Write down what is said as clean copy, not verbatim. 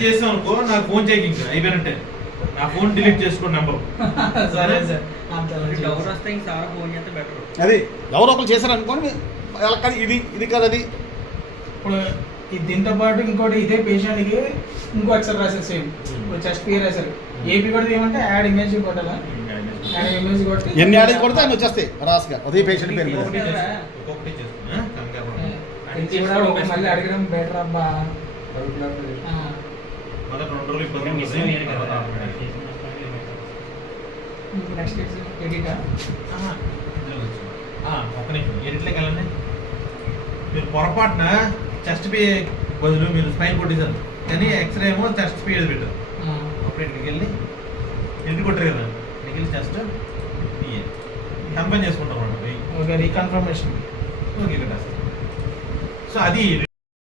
చేసాం అనుకో నాకు ఫోన్ చేయకి ఇంకా అయిపోయినట్టే నా ఫోన్ డిలీట్ చేసుకోండి నెంబర్ సరే సార్ ఎవరు వస్తే ఇంక సార్ ఫోన్ చేస్తే బెటర్ అది ఎవరో ఒకరు చేశారు అనుకోండి కానీ ఇది కాదు అది ఇప్పుడు దీంతో పాటు ఇంకోటి ఇదే పేషెంట్కి ఇంకో ఎక్సర్ రాశారు సేమ్ చెస్ట్ పే రాశారు ఏపీ కూడా ఏమంటే యాడ్ ఇమేజ్ కొట్టాలా యాడ్ ఇమేజ్ కొట్టి ఎన్ని యాడ్ కొడితే అన్ని వచ్చేస్తాయి రాసుగా అదే పేషెంట్ పేరు మీద ఒక్కొక్కటి చేస్తున్నా మళ్ళీ అడగడం బెటర్ అబ్బా మొదటి 2 రోజులు ఇబ్బంది నెక్స్ట్ ఎడిటా ఒక్క నిమిషం ఎడిట్లోకి వెళ్ళండి మీరు పొరపాటున చెస్ట్ పే బదులు మీరు స్పైన్ కొట్టేశారు కానీ ఎక్స్రే ఏమో చెస్ట్ పే పెట్టారు అప్పుడు ఇంటికి వెళ్ళి ఇంటికి కొట్టారు కదా ఇంటికి వెళ్ళి చెస్ట్ కన్ఫర్మ్ చేసుకుంటాం ఓకే రీకన్ఫర్మేషన్ ఓకే సో అది